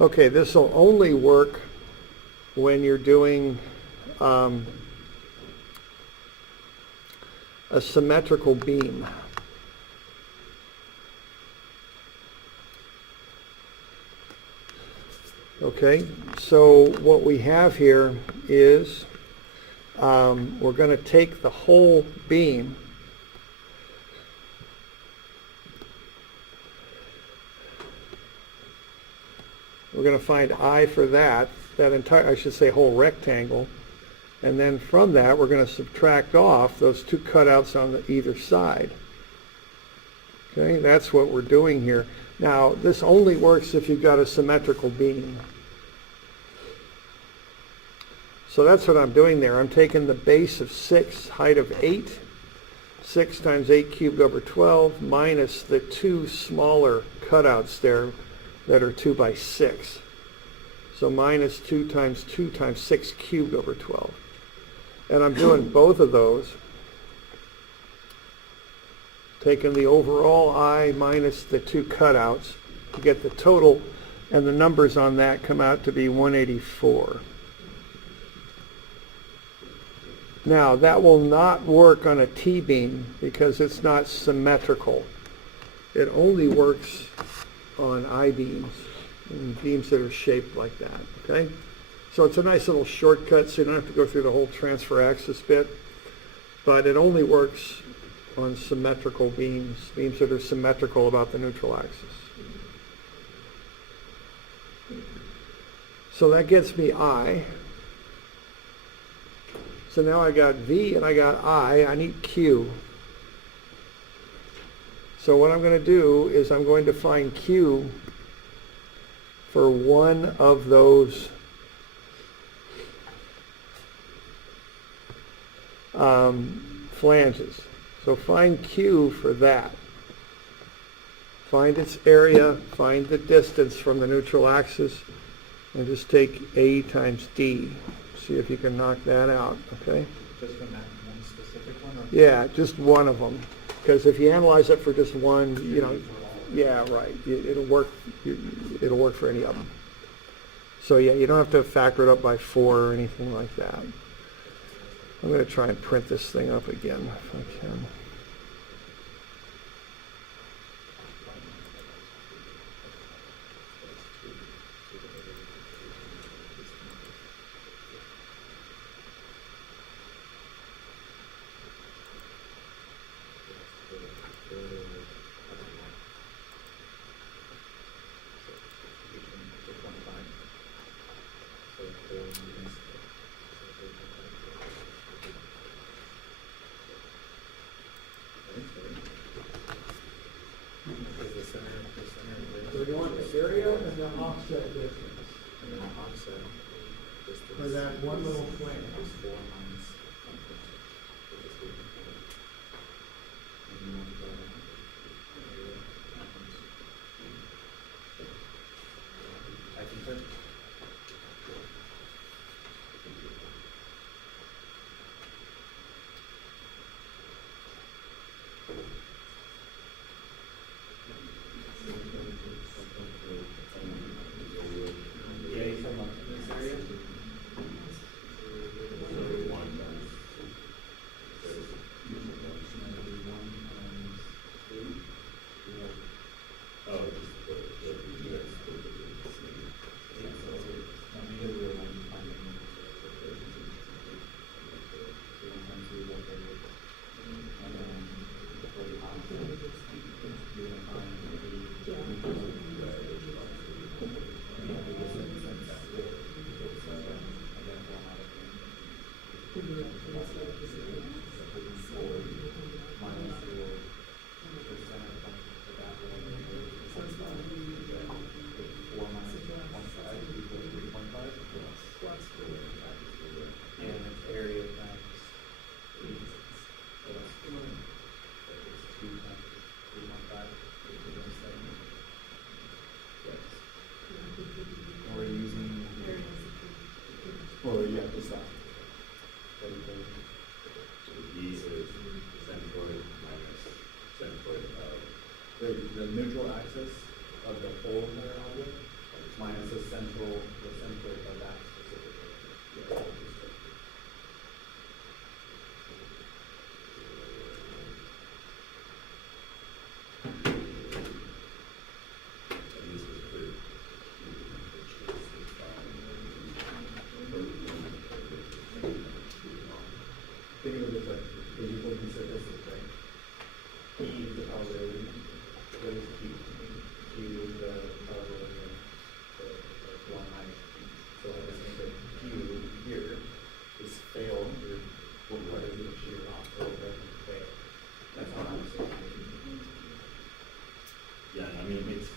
Okay, this will only work when you're doing a symmetrical beam. Okay, so what we have here is we're going to take the whole beam we're going to find I for that entire, I should say, whole rectangle, and then from that we're going to subtract off those two cutouts on either side. Okay, that's what we're doing here. Now, this only works if you've got a symmetrical beam. So that's what I'm doing there. I'm taking the base of 6, height of 8, 6 times 8 cubed over 12, minus the two smaller cutouts there that are 2 by 6. So minus 2 times 6 cubed over 12. And I'm doing both of those, taking the overall I minus the two cutouts to get the total, and the numbers on that come out to be 184. Now, that will not work on a T-beam because it's not symmetrical. It only works on I-beams, and beams that are shaped like that, okay? So it's a nice little shortcut, so you don't have to go through the whole transfer axis bit, but it only works on symmetrical beams, beams that are symmetrical about the neutral axis. So that gets me I. So now I got V and I got I need Q. So what I'm going to do is I'm going to find Q for one of those flanges. So find Q for that. Find its area, find the distance from the neutral axis, and just take A times D. See if you can knock that out, okay? Just from that one specific one? Or yeah, just one of them. Because if you analyze it for just one, you know, yeah, right. It'll work. It'll work for any of them. So yeah, you don't have to factor it up by 4 or anything like that. I'm going to try and print this thing up again if I can. So you want the area and the offset distance. And then offset distance. For that one little flange. Is 4 minus 1.5, which is 3.5. And you want the area times. I think that. Or yeah, just that. So E is centroid minus centroid of the neutral axis of the the center of that specific area. And this is for, which is Think of it this way, if you look at statistics, right? E is the probability, what is Q? Q is the probability of the one highest Q. So I just think that Q here is failed, or what is it, shear off, so it doesn't fail. That's how I'm saying. yeah, I mean, it makes.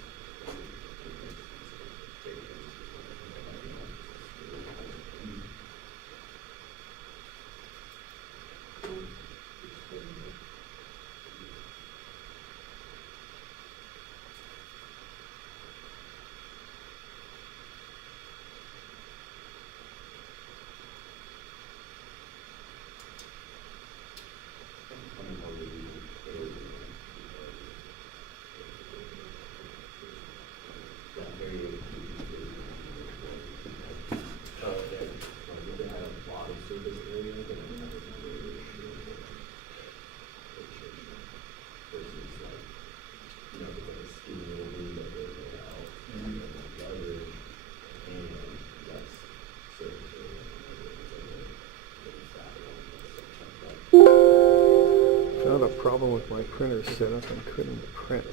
Found a problem with my printer setup and couldn't print.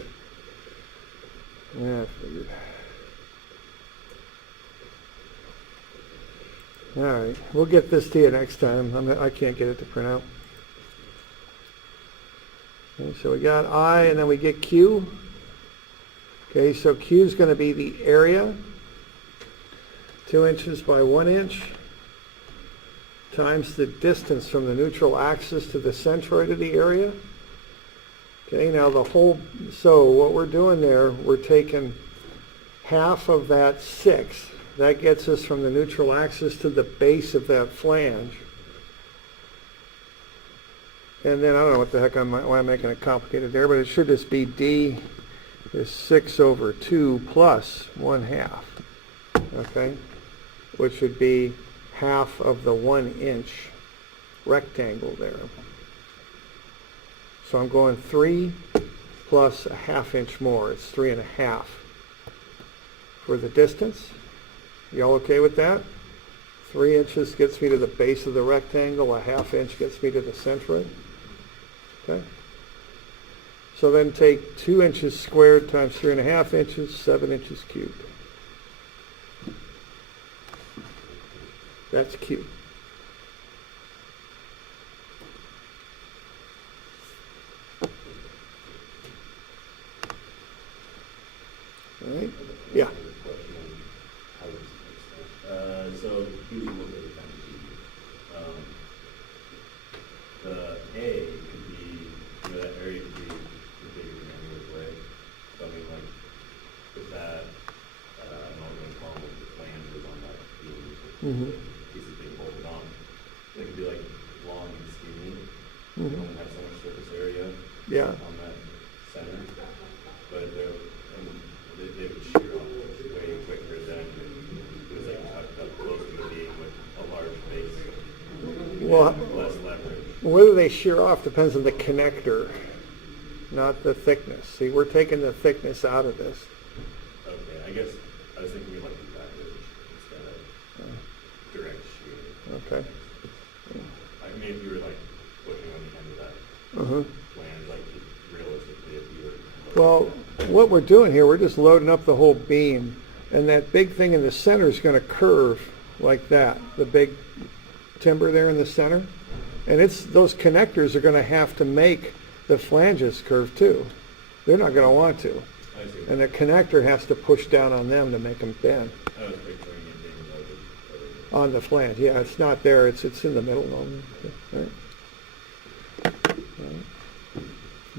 Yeah, I figured. All right, we'll get this to you next time. I can't get it to print out. Okay, so we got I and then we get Q. Okay, so Q is going to be the area, 2 inches by 1 inch, times the distance from the neutral axis to the centroid of the area. Okay, now so what we're doing there, we're taking half of that 6. That gets us from the neutral axis to the base of that flange. And then I don't know what the heck why I'm making it complicated there, but it should just be D is 6 over 2 plus 1/2. Okay, which would be half of the 1 inch rectangle there. So I'm going 3 plus a 1/2 inch more. It's 3.5 for the distance. Y'all okay with that? 3 inches gets me to the base of the rectangle. A 1/2 inch gets me to the centroid. Okay. So then take 2 inches squared times 3.5 inches, 7 inches cubed. That's Q. All right. Yeah. So Q equals A times Q. The A could be, that area could be configured in any which way. So I mean, like, with that, I don't know what you call it, the flanges on that Mm-hmm. pieces being bolted on. They could be like long and skinny. They Mm-hmm. only have so much surface area Yeah. on that center. But they would shear off way quicker than because they talked about closing the beam with a large base. Well, Less leverage. whether they shear off depends on the connector, not the thickness. See, we're taking the thickness out of this. Okay, I guess I was thinking like leverage instead of direct shear. Okay. I mean, if you were like pushing on the end of that Uh-huh. flange, like realistically, if you were. Well, what we're doing here, we're just loading up the whole beam, and that big thing in the center is going to curve like that, the big timber there in the center. And those connectors are going to have to make the flanges curve too. They're not going to want to. I see. And the connector has to push down on them to make them bend. I was picturing it being loaded. On the flange, yeah, it's not there, it's in the middle. All right. All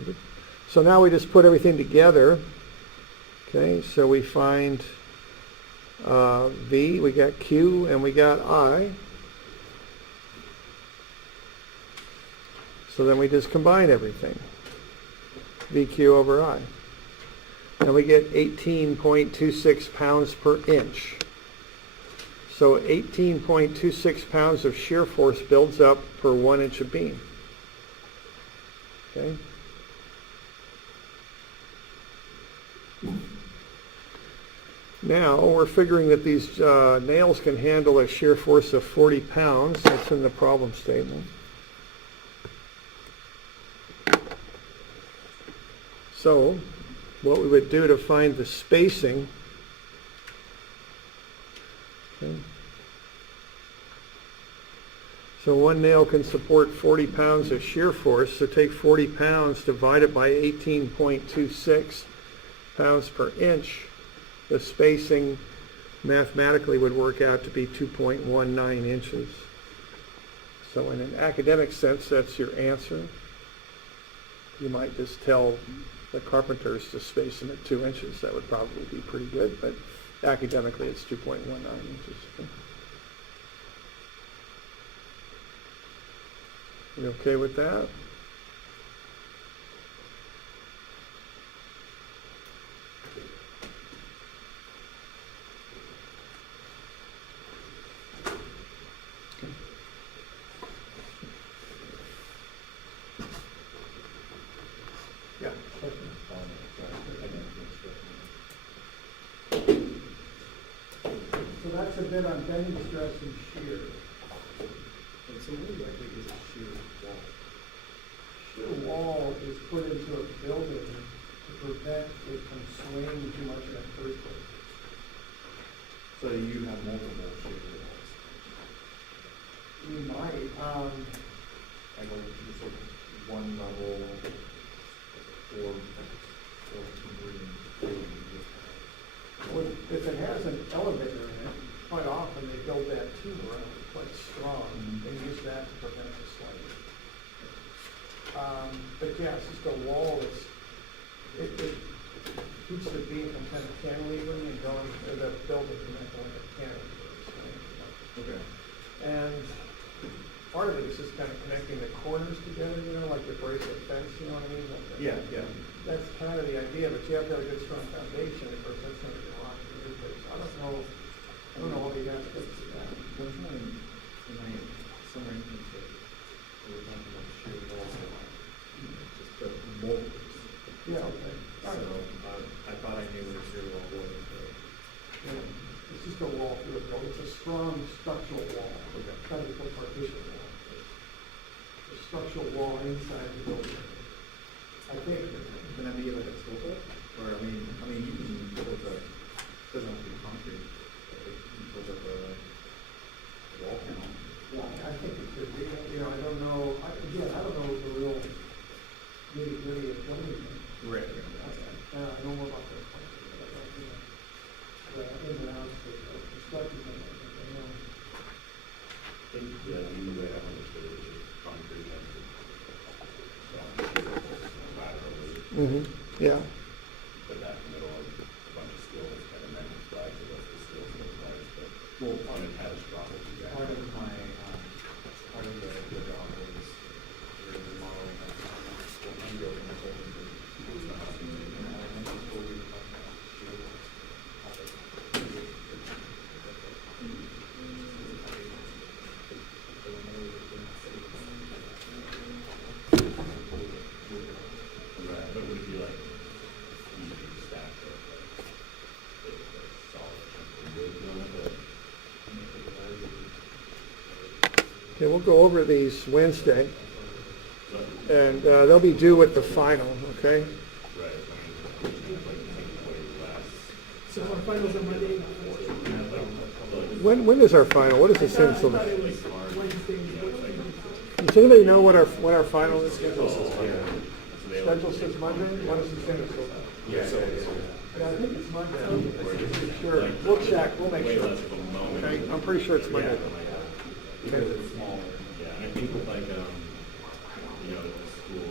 right. So now we just put everything together. Okay, so we find V, we got Q, and we got I. So then we just combine everything. VQ over I. and we get 18.26 pounds per inch. So 18.26 pounds of shear force builds up per 1 inch of beam. Okay? Now, we're figuring that these nails can handle a shear force of 40 pounds. That's in the problem statement. So, what we would do to find the spacing, okay. So one nail can support 40 pounds of shear force, so take 40 pounds, divide it by 18.26 pounds per inch. The spacing mathematically would work out to be 2.19 inches. So in an academic sense, that's your answer. You might just tell the carpenters to space them at 2 inches. That would probably be pretty good, but academically it's 2.19 inches. You okay with that? Yeah. So that's a bit on bending stress and shear. And so what exactly is a shear wall? Shear wall is put into a building to prevent it from swaying too much in the first place. So you have multiple shear walls. You might, Like just like one level, four, well, if it has an elevator in it, quite often they build that tube around it quite strong. They use that to prevent the sliding. But yeah, it's just a wall that's, it keeps the beam from kind of cantilevering and going, or the building from that going to cantilever. Okay. And part of it is just kind of connecting the corners together, you know, like the bracelet fence, you know what I mean? Like the- Yeah. That's kind of the idea, but you have to have a good strong foundation. Of course, that's never going to launch your place. I don't know all the aspects of that. One time in my summer internship, we were talking about shear walls, just the molds. Yeah, okay. So I thought I knew what a shear wall was, but Yeah. It's just a wall through a building. It's a strong structural wall. Okay. It's not just a partition wall. It's a structural wall inside the building. I think. can that be like a tilt up? Or I mean you can tilt up, it doesn't have to be concrete, but you can tilt up a wall panel. Yeah, I think it could be. You know, I don't know. I don't know the real nitty-gritty of building. Right. I know more about the ins and outs of construction. I know. Yeah, the way I understood it was just concrete and Yeah. put that in the middle of a bunch of skills, kind of manage flags, so that's the skills look like, but Well, on a catastrophic part of disaster. my, part of the job was remodeling a school and building a whole new house. In elementary school, we were talking about shear Right, but would it be like, you stack the solid chunk of wood on it, Okay, we'll go over these Wednesday, and they'll be due with the final, okay? right, I mean, like, take away glass. So our finals on Monday. When is our final? What is the I sense thought of it it? was Wednesday. Does anybody know what our final is? Schedule says Yeah. Schedule says Monday? What is the schedule? Yeah, Yeah, I think it's Monday. Sure, we'll check, we'll make way sure. less of a moment. Okay, I'm pretty sure it's Monday. Because it's smaller. Yeah, and I think with like, you know, the school,